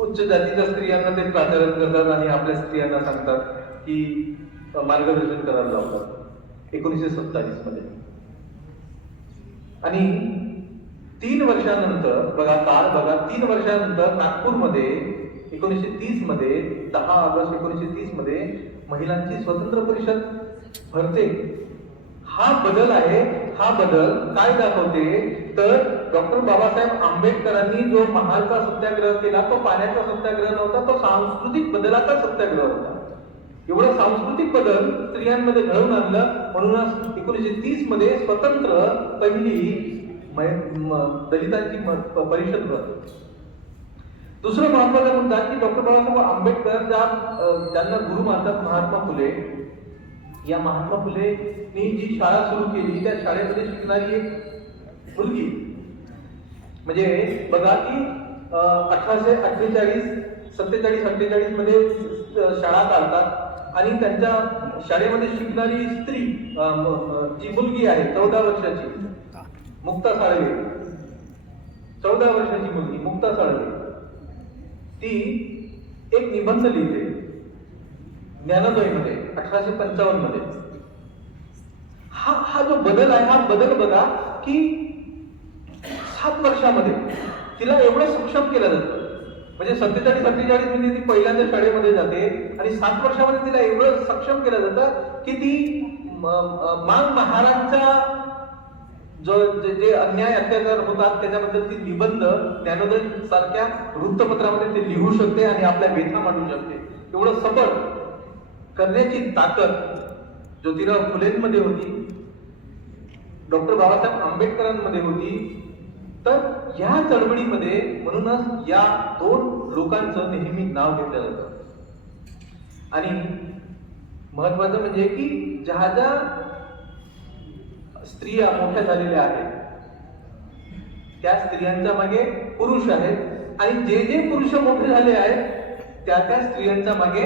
उच्च जातीच्या स्त्रियांना ते प्राचारण करतात आणि आपल्या स्त्रियांना सांगतात की मार्गदर्शन करायला लावतात 1947 मध्ये. आणि 3 वर्षानंतर बघा, काळ बघा, 3 वर्षानंतर नागपूरमध्ये 1930 मध्ये 10 ऑगस्ट 1930 मध्ये महिलांची स्वतंत्र परिषद भरते. हा बदल आहे. हा बदल काय दाखवते तर डॉक्टर बाबासाहेब आंबेडकरांनी जो महालचा सत्याग्रह केला तो पाण्याचा सत्याग्रह नव्हता, तो सांस्कृतिक बदलाचा सत्याग्रह होता. एवढा सांस्कृतिक बदल स्त्रियांमध्ये घडवून आणलं. म्हणूनच 1930 मध्ये स्वतंत्र पहिली दलितांची परिषद भरते. दुसरा महत्वाचा मुद्दा की डॉक्टर बाबासाहेब आंबेडकर ज्यांना गुरु मानतात महात्मा फुले, या महात्मा फुलेंनी जी शाळा सुरू केली त्या शाळेमध्ये शिकणारी एक मुलगी, म्हणजे बघा की 1848 47-48 मध्ये शाळा काढतात आणि त्यांच्या शाळेमध्ये शिकणारी स्त्री जी मुलगी आहे 14 वर्षाची मुक्ता साळवे, 14 वर्षाची मुलगी मुक्ता साळवे, ती एक निबंध लिहिते ज्ञानोदयमध्ये 1855 मध्ये. हा जो बदल आहे, हा बदल बघा की 7 वर्षामध्ये तिला एवढं सक्षम केलं जातं. म्हणजे 47-48 मध्ये ती पहिल्यांदा शाळेमध्ये जाते आणि 7 वर्षामध्ये तिला एवढं सक्षम केलं जातं की ती मांग महाराजचा जे अन्याय अत्याचार होतात त्याच्याबद्दल ती निबंध ज्ञानोदय सारख्या वृत्तपत्रामध्ये ती लिहू शकते आणि आपल्या व्यथा मांडू शकते. एवढं सपोर्ट करण्याची ताकद ज्योतिराव फुलेंमध्ये होती, डॉक्टर बाबासाहेब आंबेडकरांमध्ये होती. तर या चळवळीमध्ये म्हणूनच या 2 लोकांचं नेहमी नाव घेतलं जातं. आणि महत्वाचं म्हणजे की ज्या स्त्रिया मोठ्या झालेल्या आहेत त्या स्त्रियांच्या मागे पुरुष आहेत आणि जे पुरुष मोठे झाले आहेत त्या स्त्रियांच्या मागे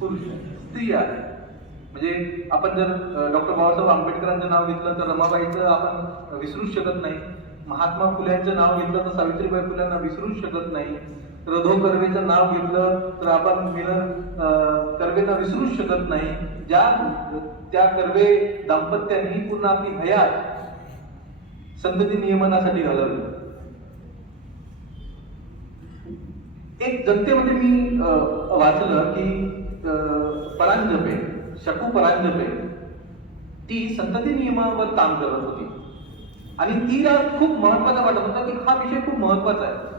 पुरुष स्त्रिया आहेत. म्हणजे आपण जर डॉक्टर बाबासाहेब आंबेडकरांचं नाव घेतलं तर रमाबाईचं आपण विसरूच शकत नाही. महात्मा फुल्यांचं नाव घेतलं तर सावित्रीबाई फुल्यांना विसरूच शकत नाही. रधो कर्वेचं नाव घेतलं तर आपण विनर कर्वेंना विसरूच शकत नाही. त्या कर्वे दाम्पत्यांनी पूर्ण आपली हयात संतती नियमनासाठी घालवली. एक जनतेमध्ये मी वाचलं की परांजपे, शकू परांजपे, ती संतती नियमावर काम करत होती आणि तिला खूप महत्वाचा वाटत होता की हा विषय खूप महत्वाचा आहे.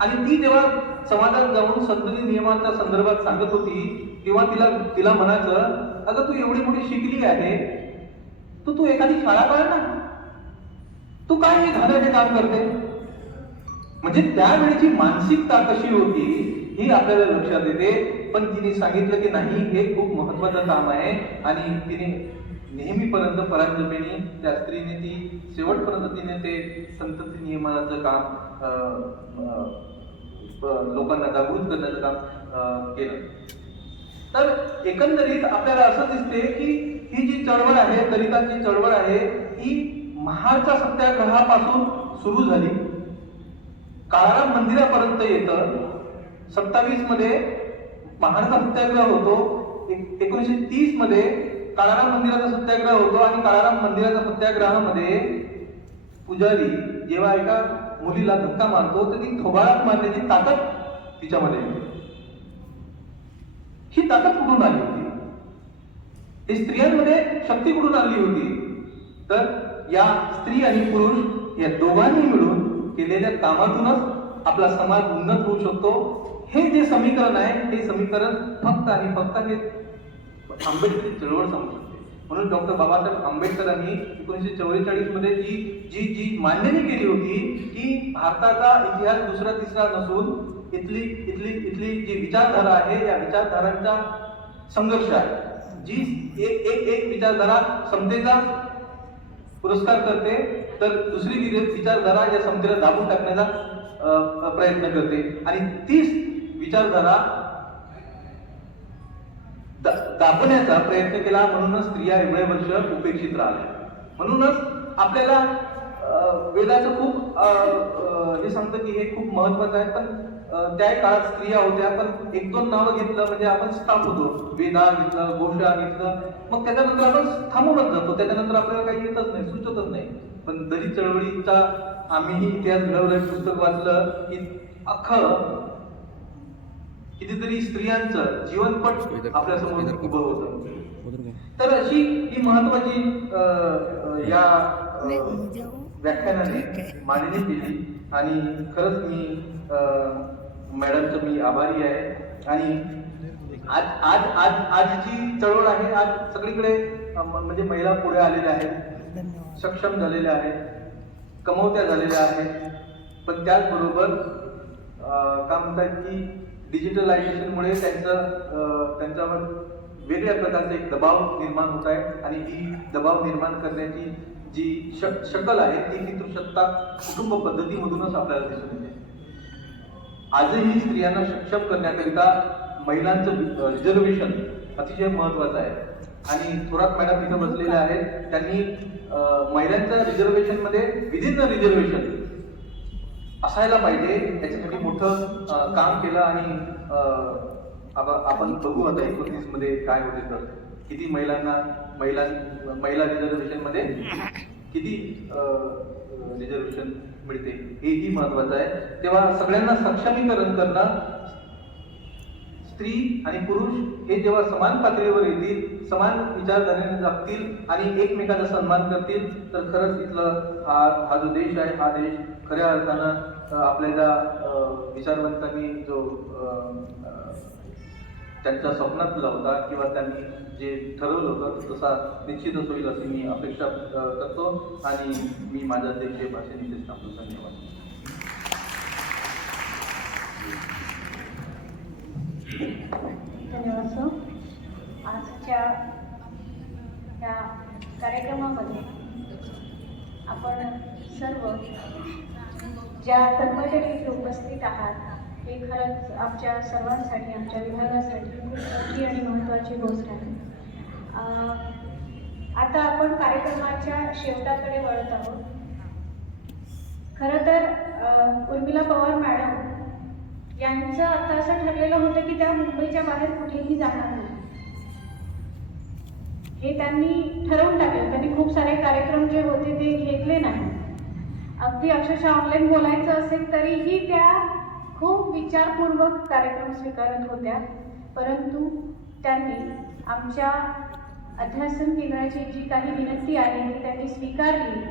आणि ती जेव्हा समाजात जाऊन संतती नियमांच्या संदर्भात सांगत होती तेव्हा तिला म्हणायचं, अगं तू एवढी मोठी शिकली आहे, तू एखादी शाळा काढ ना, तू काय हे घालायचे काम करते. म्हणजे त्यावेळेची मानसिकता कशी होती ही आपल्याला लक्षात येते. पण तिने सांगितलं की नाही, हे खूप महत्वाचं काम आहे आणि तिने नेहमीपर्यंत परांजपेनी त्या स्त्रीने ती शेवटपर्यंत तिने ते संतती नियमनाचं काम लोकांना जागृत करण्याचं काम केलं. तर एकंदरीत आपल्याला असं दिसते की ही जी चळवळ आहे, दलितांची चळवळ आहे, ही महालच्या सत्याग्रहापासून सुरू झाली, काळाराम मंदिरापर्यंत येतं. 27 मध्ये महालचा सत्याग्रह होतो, 1930 मध्ये काळाराम मंदिराचा सत्याग्रह होतो आणि काळाराम मंदिराच्या सत्याग्रहामध्ये पुजारी जेव्हा एका मुलीला धक्का मारतो तर ती थोबाडात मारण्याची ताकद तिच्यामध्ये येते. ही ताकद कुठून आली होती? ही स्त्रियांमध्ये शक्ती कुठून आली होती? तर या स्त्री आणि पुरुष या दोघांनी मिळून केलेल्या कामातूनच आपला समाज उन्नत होऊ शकतो. हे जे समीकरण आहे, हे समीकरण फक्त आणि फक्त हे आंबेडकरी चळवळ सांगू शकते. म्हणून डॉक्टर बाबासाहेब आंबेडकरांनी 1944 मध्ये जी मांडणी केली होती की भारताचा इतिहास दुसरा तिसरा नसून इथली जी विचारधारा आहे, या विचारधारांचा संघर्ष आहे. जी एक विचारधारा समतेचा पुरस्कार करते तर दुसरी विचारधारा या समतेला दाबून टाकण्याचा प्रयत्न करते आणि तीच विचारधारा दाबण्याचा प्रयत्न केला. म्हणूनच स्त्रिया एवढे वर्ष उपेक्षित राहिल्या. म्हणूनच आपल्याला वेदाचं खूप हे सांगतं की हे खूप महत्वाचं आहे. पण त्या काळात स्त्रिया होत्या, पण एक दोन नावं घेतलं म्हणजे आपण स्टाफ होतो. वेदा घेतलं, गोषा घेतलं, मग त्याच्यानंतर आपण थांबूनच जातो. त्याच्यानंतर आपल्याला काही येतच नाही, सुचतच नाही. पण दलित चळवळीचा आम्हीही इतिहास घडवलं, पुस्तक वाचलं की अख्खं कितीतरी स्त्रियांचं जीवनपट आपल्यासमोर उभं होतं. तर अशी ही महत्वाची या व्याख्यानाने मांडणी केली आणि खरंच मी मॅडमचं मी आभारी आहे. आणि आज आज आज आजची चळवळ आहे, आज सगळीकडे म्हणजे महिला पुढे आलेल्या आहेत, सक्षम झालेल्या आहेत, कमवत्या झालेल्या आहेत. पण त्याचबरोबर काय म्हणतात की डिजिटलायझेशनमुळे त्यांच्यावर वेगळ्या प्रकारचा एक दबाव निर्माण होत आहे. आणि ही दबाव निर्माण करण्याची जी शकल आहे ती पितृसत्ता कुटुंब पद्धतीमधूनच आपल्याला दिसून येते. आजही स्त्रियांना सक्षम करण्याकरिता महिलांचं रिझर्वेशन अतिशय महत्वाचं आहे. आणि थोरात मॅडम इथं बसलेल्या आहेत, त्यांनी महिलांच्या रिझर्वेशन मध्ये विदिन रिझर्वेशन असायला पाहिजे याच्यासाठी मोठं काम केलं. आणि आपण बघू आता 29 मध्ये काय होते, तर किती महिला रिझर्वेशन मध्ये किती रिझर्वेशन मिळते हेही महत्वाचं आहे. तेव्हा सगळ्यांना सक्षमीकरण करणं, स्त्री आणि पुरुष हे जेव्हा समान पातळीवर येतील, समान विचारधारेने जगतील आणि एकमेकांचा सन्मान करतील, तर खरंच इथलं हा जो देश आहे, हा देश खऱ्या अर्थानं आपल्याला विचारवंतांनी जो त्यांच्या स्वप्नातला होता किंवा त्यांनी जे ठरवलं होतं तसा निश्चितच होईल अशी मी अपेक्षा करतो. आणि मी माझ्या अध्यक्षीय भाषण इथेच थांबतो. धन्यवाद. धन्यवाद सर. आजच्या या कार्यक्रमामध्ये आपण सर्व ज्या कर्मचारी इथे उपस्थित आहात हे खरंच आमच्या सर्वांसाठी, आमच्या विभागासाठी खूप मोठी आणि महत्त्वाची गोष्ट आहे. आता आपण कार्यक्रमाच्या शेवटाकडे वळत आहोत. खरं तर उर्मिला पवार मॅडम यांचं आता असं ठरलेलं होतं की त्या मुंबईच्या बाहेर कुठेही जाणार नाही. हे त्यांनी ठरवून टाकलं. त्यांनी खूप सारे कार्यक्रम जे होते ते घेतले नाही. अगदी अक्षरशः ऑनलाईन बोलायचं असेल तरीही त्या खूप विचारपूर्वक कार्यक्रम स्वीकारत होत्या. परंतु त्यांनी आमच्या अध्यासन केंद्राची जी काही विनंती आहे ती त्यांनी स्वीकारली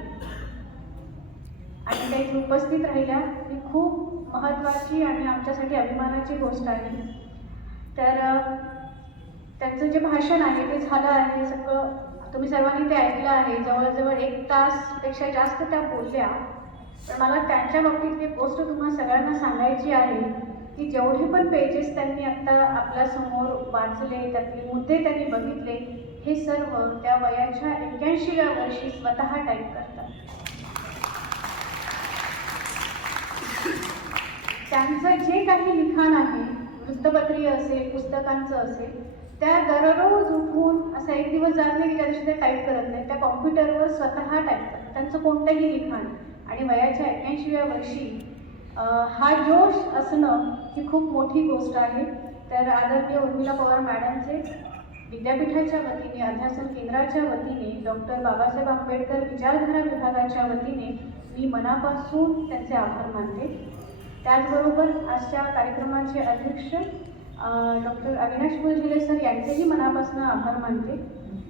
आणि त्या इथे उपस्थित राहिल्या. ही खूप महत्त्वाची आणि आमच्यासाठी अभिमानाची गोष्ट आहे. तर त्यांचं जे भाषण आहे ते झालं आहे, सगळं तुम्ही सर्वांनी ते ऐकलं आहे. जवळजवळ 1 तासपेक्षा जास्त त्या बोलल्या. पण मला त्यांच्या बाबतीत एक गोष्ट तुम्हाला सगळ्यांना सांगायची आहे की जेवढे पण पेजेस त्यांनी आत्ता आपल्यासमोर वाचले, त्यातले मुद्दे त्यांनी बघितले, हे सर्व त्या वयाच्या 81व्या वर्षी स्वतः टाईप करतात. त्यांचं जे काही लिखाण आहे, वृत्तपत्रीय असेल, पुस्तकांचं असेल, त्या दररोज उठून असा एक दिवस जात नाही की त्या दिवशी ते टाईप करत नाही. त्या कॉम्प्युटरवर स्वतः टाईप करतात त्यांचं कोणतंही लिखाण. आणि वयाच्या 81व्या वर्षी हा जोश असणं ही खूप मोठी गोष्ट आहे. तर आदरणीय उर्मिला पवार मॅडमचे विद्यापीठाच्या वतीने, अध्यासन केंद्राच्या वतीने, डॉक्टर बाबासाहेब आंबेडकर विचारधारा विभागाच्या वतीने मी मनापासून त्यांचे आभार मानते. त्याचबरोबर आजच्या कार्यक्रमाचे अध्यक्ष डॉक्टर अविनाश फुलझिले सर यांचेही मनापासून आभार मानते.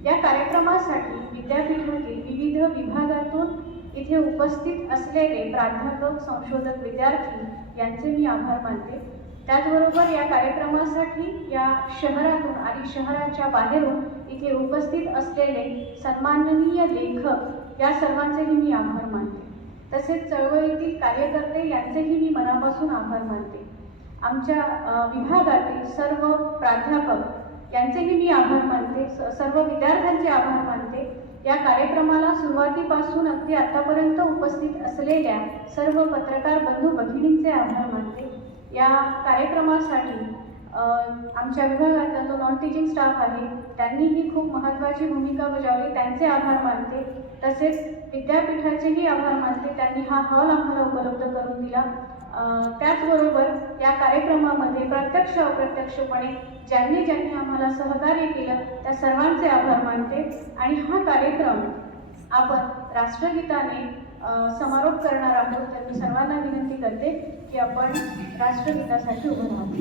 या कार्यक्रमासाठी विद्यापीठातील विविध विभागातून इथे उपस्थित असलेले प्राध्यापक, संशोधक, विद्यार्थी यांचे मी आभार मानते. त्याचबरोबर या कार्यक्रमासाठी या शहरातून आणि शहराच्या बाहेरून इथे उपस्थित असलेले सन्माननीय लेखक या सर्वांचेही मी आभार मानते. तसेच चळवळीतील कार्यकर्ते यांचेही मी मनापासून आभार मानते. आमच्या विभागातील सर्व प्राध्यापक यांचेही मी आभार मानते. सर्व विद्यार्थ्यांचे आभार मानते. या कार्यक्रमाला सुरुवातीपासून अगदी आतापर्यंत उपस्थित असलेल्या सर्व पत्रकार बंधू भगिनींचे आभार मानते. या कार्यक्रमासाठी आमच्या विभागातला जो नॉन टीचिंग स्टाफ आहे त्यांनीही खूप महत्त्वाची भूमिका बजावली, त्यांचे आभार मानते. तसेच विद्यापीठाचेही आभार मानते, त्यांनी हा हॉल आम्हाला उपलब्ध करून दिला. त्याचबरोबर या कार्यक्रमामध्ये प्रत्यक्ष अप्रत्यक्षपणे ज्यांनी ज्यांनी आम्हाला सहकार्य केलं त्या सर्वांचे आभार मानते. आणि हा कार्यक्रम आपण राष्ट्रगीताने समारोप करणार आहोत. तर मी सर्वांना विनंती करते की आपण राष्ट्रगीतासाठी उभं राहू.